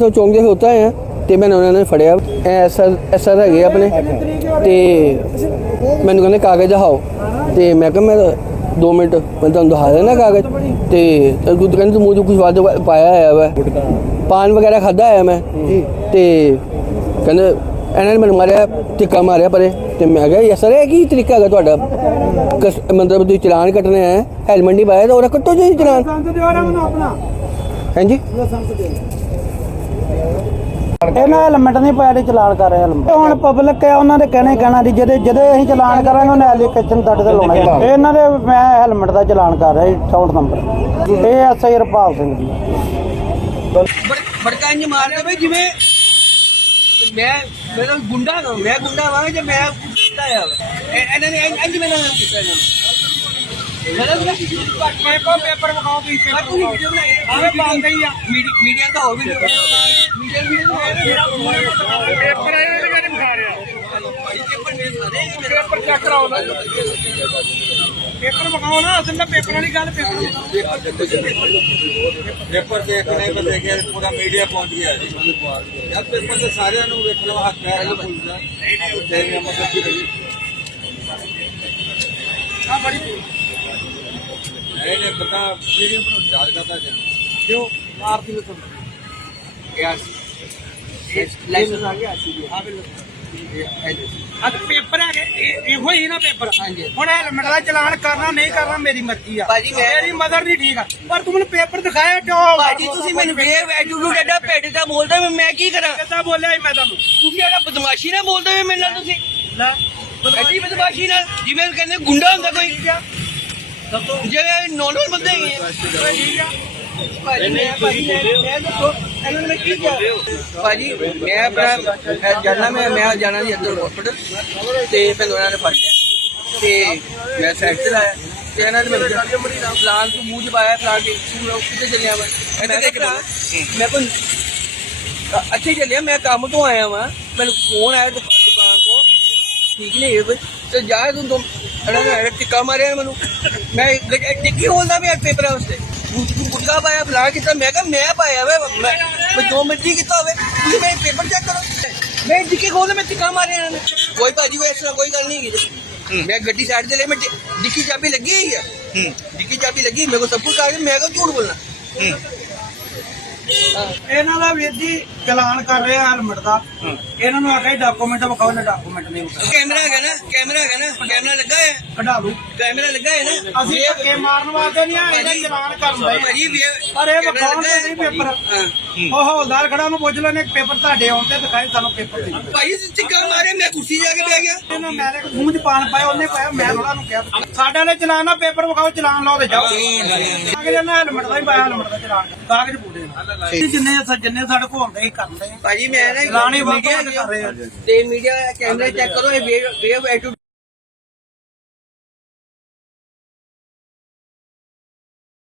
ਪਰਸੋਂ ਚੌਂਕ ਦੇ ਹੋਤਾ ਹੈ ਤੇ ਮੈਨੂੰ ਉਹਨਾਂ ਨੇ ਫੜਿਆ। ਐਸਰ ਐਸਰ ਹੈਗੇ ਆਪਣੇ। ਤੇ ਮੈਨੂੰ ਕਹਿੰਦੇ ਕਾਗਜ਼ ਦਿਖਾਓ। ਤੇ ਮੈਂ ਕਿਹਾ ਮੈਂ 2 ਮਿੰਟ ਮੈਂ ਤੁਹਾਨੂੰ ਦਿਖਾ ਦੇਣਾ ਕਾਗਜ਼। ਤੇ ਉਹ ਕਹਿੰਦੇ ਤੂੰ ਮੂੰਹ ਕੁਝ ਵਾਦ ਪਾਇਆ ਹੋਇਆ ਵਾ। ਪਾਨ ਵਗੈਰਾ ਖਾਦਾ ਆਇਆ ਮੈਂ। ਤੇ ਕਹਿੰਦੇ ਇਹਨਾਂ ਨੇ ਮੈਨੂੰ ਮਾਰਿਆ ਟਿੱਕਾ ਮਾਰਿਆ ਪਰੇ। ਤੇ ਮੈਂ ਕਿਹਾ ਯਾ ਸਰ ਇਹ ਕੀ ਤਰੀਕਾ ਹੈਗਾ ਤੁਹਾਡਾ? ਕਸ- ਮਤਲਬ ਤੁਸੀਂ ਚਲਾਨ ਕੱਟਣੇ ਆ ਹੈਲਮਟ ਨਹੀਂ ਪਾਇਆ ਤਾਂ ਉਹ ਕੱਟੋ ਜੀ ਚਲਾਨ। ਹਾਂਜੀ? ਇਹਨਾਂ ਹੈਲਮਟ ਨਹੀਂ ਪਾਇਆ ਤੇ ਚਲਾਨ ਕਰ ਰਿਹਾ ਹੈਲਮਟ ਹੁਣ ਪਬਲਿਕ ਹੈ, ਉਹਨਾਂ ਦੇ ਕਹਿਣੇ ਕਹਿਣਾ ਦੀ ਜਿਹਦੇ ਜਿਹਦੇ ਅਸੀਂ ਚਲਾਨ ਕਰਾਂਗੇ, ਉਹਨੇ ਐਲੀਕੇਸ਼ਨ ਤੁਹਾਡੇ ਤੇ ਲਾਉਣਾ ਹੈ। ਇਹਨਾਂ ਦੇ ਮੈਂ ਹੈਲਮਟ ਦਾ ਚਲਾਨ ਕਰ ਰਿਹਾ ਜੀ 64 ਨੰਬਰ ਇਹ ਐਸਆਈ ਰਪਾਲ ਸਿੰਘ ਜੀ। ਬੜਕਾ ਇੰਜ ਮਾਰਦਾ ਬਈ, ਜਿਵੇਂ ਮੈਂ ਮੇਰਾ ਗੁੰਡਾ ਨਾ, ਮੈਂ ਗੁੰਡਾ ਵਾਂ, ਜੇ ਮੈਂ ਕੀਤਾ ਆ। ਇਹ- ਇਹਨਾਂ ਨੇ ਇੰਜ ਮੇਰਾ ਨਾਲ ਕੀਤਾ ਇਹਨਾਂ ਨੇ। ਪੇਪਰ ਪੇਪਰ ਵਿਖਾਓ ਪੇਪਰ ਤੁਸੀਂ ਵੀਡੀਓ ਬਣਾਈ ਆਵੇ ਬੰਦ ਹੀ ਆ। ਮੀਡੀਆ ਦਾ ਹੋ ਵੀਡੀਓ ਮੀਡੀਆ ਵੀ ਮੇਰਾ ਫੋਨ ਪੇਪਰ ਆਇਆ ਇਹਨੇ ਕਿਹਨੇ ਵਿਖਾ ਰਿਹਾ? ਪੇਪਰ ਨੇ ਸਾਰੇ ਪੇਪਰ ਚੈੱਕ ਕਰਾਓ ਨਾ। ਪੇਪਰ ਵਿਖਾਓ ਨਾ ਅਸਲ ਦਾ ਪੇਪਰ ਵਾਲੀ ਗੱਲ ਪੇਪਰ ਪੇਪਰ ਦੇਖਣੇ ਪਰ ਦੇਖਿਆ ਪੂਰਾ ਮੀਡੀਆ ਪਹੁੰਚ ਗਿਆ ਜੀ। ਯਾਰ ਪੇਪਰ ਤੇ ਸਾਰਿਆਂ ਨੂੰ ਵੇਖਣ ਦਾ ਹੱਕ ਹੈ ਪੁਲਿਸ ਦਾ ਤੇ ਮਤਲਬ ਕਿ ਆ ਬੜੀ ਇਹਨੇ ਪਤਾ ਵੀਡੀਓ ਬਣਾਉਣ ਯਾਦ ਕਰਦਾ ਜੀ ਕਿਉਂ ਆਰਤੀ ਵਿੱਚ ਯਾਰ ਲਾਇਸੈਂਸ ਆ ਗਿਆ ਸੀ ਆ ਬਿਲ ਅੱਜ ਪੇਪਰ ਹੈਗੇ ਇਹ- ਇਹੋ ਹੀ ਨਾ ਪੇਪਰ। ਹਾਂਜੀ। ਹੁਣ ਹੈਲਮਟ ਦਾ ਚਲਾਨ ਕਰਨਾ ਨਹੀਂ ਕਰਨਾ ਮੇਰੀ ਮਰਜ਼ੀ ਆ। ਭਾਜੀ, ਮੈਂ- ਮੇਰੀ ਮਦਰ ਨਹੀਂ ਠੀਕ ਆ। ਪਰ ਤੂੰ ਮੈਨੂੰ ਪੇਪਰ ਦਿਖਾਇਆ ਕਿਉਂ? ਭਾਜੀ ਤੁਸੀਂ ਮੈਨੂੰ ਵੇਵ ਐਟੀਟਿਊਡ ਐਡਾ ਭੇਡ ਦਾ ਬੋਲਦੇ ਹੋ ਮੈਂ ਕੀ ਕਰਾਂ? ਕਿੱਦਾਂ ਬੋਲਿਆ ਸੀ ਮੈਂ ਤੁਹਾਨੂੰ? ਤੁਸੀਂ ਐਡਾ ਬਦਮਾਸ਼ੀ ਨਾਲ ਬੋਲਦੇ ਹੋ ਮੇਰੇ ਨਾਲ ਤੁਸੀਂ? ਐਡੀ ਬਦਮਾਸ਼ੀ ਨਾਲ ਜਿਵੇਂ ਕਹਿੰਦੇ ਗੁੰਡਾ ਹੁੰਦਾ ਕੋਈ। ਜਿਹੜੇ ਨੋਰਮਲ ਬੰਦੇ ਆ। ਭਾਜੀ ਮੈਂ ਭਾਜੀ ਮੈਂ ਦੱਸੋ ਇਹਨਾਂ ਨੇ ਕੀ ਕਿਹਾ? ਭਾਜੀ ਮੈਂ ਆਪਣਾ ਜਾਣਾ ਮੈਂ ਮੈਂ ਜਾਣਾ ਸੀ ਅੰਦਰ ਹਸਪੀਟਲ ਤੇ ਫਿਰ ਉਹਨਾਂ ਨੇ ਫੜ ਲਿਆ। ਤੇ ਮੈਂ ਸਾਈਡ ਤੇ ਲਾਇਆ ਤੇ ਇਹਨਾਂ ਨੇ ਮੈਨੂੰ ਪਲਾਨ ਤੂੰ ਮੂੰਹ ਚ ਪਾਇਆ ਪਲਾਨ ਦੇ ਤੂੰ ਕਿੱਥੇ ਚੱਲਿਆ ਵਾ। ਮੈਂ ਕਿਹਾ ਮੈਂ ਕੋਈ ਅੱਛੇ ਚੱਲਿਆ ਮੈਂ ਕੰਮ ਤੋਂ ਆਇਆ ਵਾਂ। ਮੈਨੂੰ ਫੋਨ ਆਇਆ ਦੁਕ- ਦੁਕਾਨ ਤੋਂ। ਠੀਕ ਨਹੀਂ ਹੈ ਬਈ ਤੇ ਜਾ ਤੂੰ ਤੁਮ ਅੜਾ ਨਾ ਟਿੱਕਾ ਮਾਰਿਆ ਮੈਨੂੰ। ਮੈਂ ਇੱਕ- ਇੱਕ ਟਿੱਕੀ ਹੋਲਦਾ ਵੀ ਪੇਪਰ ਵਾਸਤੇ ਗੁੱਟਾ ਪਾਇਆ ਬਲਾ ਕੀਤਾ ਮੈਂ ਕਿਹਾ ਮੈਂ ਪਾਇਆ ਵੇ ਮੈਂ ਮੈਂ ਜੋ ਮਰਜ਼ੀ ਕੀਤਾ ਹੋਵੇ ਤੁਸੀਂ ਮੈਂ ਪੇਪਰ ਚੈੱਕ ਕਰੋ ਮੈਂ ਟਿੱਕੀ ਖੋਲਦਾ ਮੈਂ ਟਿੱਕਾ ਮਾਰਿਆ ਇਹਨਾਂ ਨੇ ਕੋਈ ਭਾਜੀ ਕੋਈ ਇਸ ਤਰ੍ਹਾਂ ਕੋਈ ਗੱਲ ਨਹੀਂ ਹੈਗੀ ਮੈਂ ਗੱਡੀ ਸਾਈਡ ਤੇ ਲੈ ਮੈਂ ਟਿ- ਡਿੱਕੀ ਚਾਬੀ ਲੱਗੀ ਹੋਈ ਆ ਡਿੱਕੀ ਚਾਬੀ ਲੱਗੀ ਮੇਰੇ ਕੋਲ ਸਭ ਕੁਝ ਕਾਗਜ਼ ਮੈਂ ਕਿਉਂ ਝੂਠ ਬੋਲਣਾ ਇਹਨਾਂ ਦਾ ਵੀਰ ਜੀ ਚਲਾਨ ਕਰ ਰਿਹਾ ਹੈਲਮਟ ਦਾ। ਇਹਨਾਂ ਨੂੰ ਆਖਿਆ ਡਾਕੂਮੈਂਟ ਵਿਖਾਓ ਨਾ ਡਾਕੂਮੈਂਟ ਨਹੀਂ ਵਿਖਾਓ। ਕੈਮਰਾ ਹੈਗਾ ਨਾ ਕੈਮਰਾ ਹੈਗਾ ਨਾ ਕੈਮਰਾ ਲੱਗਾ ਹੈ ਕਢਾ ਲੂ ਕੈਮਰਾ ਲੱਗਾ ਹੈ ਨਾ। ਅਸੀਂ ਧੱਕੇ ਮਾਰਨ ਵਾਸਤੇ ਨਹੀਂ ਆਏ ਇਹਦਾ ਚਲਾਨ ਕਰਨ ਦੇ। ਭਾਜੀ ਵੀ ਪਰ ਇਹ ਵਿਖਾਉਂਦੇ ਨਹੀਂ ਪੇਪਰ ਹਾਂ ਉਹ ਹੌਲਦਾਰ ਖੜਾ ਨੂੰ ਪੁੱਛ ਲੈਣੇ ਪੇਪਰ ਤੁਹਾਡੇ ਆਉਣ ਤੇ ਦਿਖਾਏ ਸਾਨੂੰ ਪੇਪਰ ਦੇ ਭਾਈ ਟਿੱਕਾ ਮਾਰੇ ਮੈਂ ਕੁਰਸੀ ਜਾ ਕੇ ਬਹਿ ਗਿਆ। ਇਹਨੂੰ ਮੈਂ ਤੇ ਮੂੰਹ 'ਚ ਪਾਣ ਪਾਇਆ ਉਹਨੇ ਪਾਇਆ ਮੈਂ ਥੋੜਾ ਨੂੰ ਕਿਹਾ। ਸਾਡੇ ਵਾਲੇ ਚਲਾਨ ਨਾ ਪੇਪਰ ਵਿਖਾਓ ਚਲਾਨ ਲਾਓ ਤੇ ਜਾਓ। ਅਗਲੇ ਨੇ ਹੈਲਮਟ ਦਾ ਹੀ ਪਾਇਆ ਹੈਲਮਟ ਦਾ ਚਲਾਨ। ਕਾਗਜ਼ ਪੂਰੇ ਨੇ। ਜਿੰਨੇ ਜਿੰਨੇ ਸਾਡੇ ਕੋਲ ਹੁੰਦੇ ਹੀ ਕਰਦੇ ਆ। ਭਾਜੀ ਮੈਂ ਨਾ ਮੀਡੀਆ ਵਾਪਸ ਕਰ ਰਹੇ। ਆ ਤੇ ਮੀਡੀਆ ਕੈਮਰਾ ਚੈੱਕ ਕਰੋ ਇਹ ਵੇਵ ਐਟੀਟਿਊਡ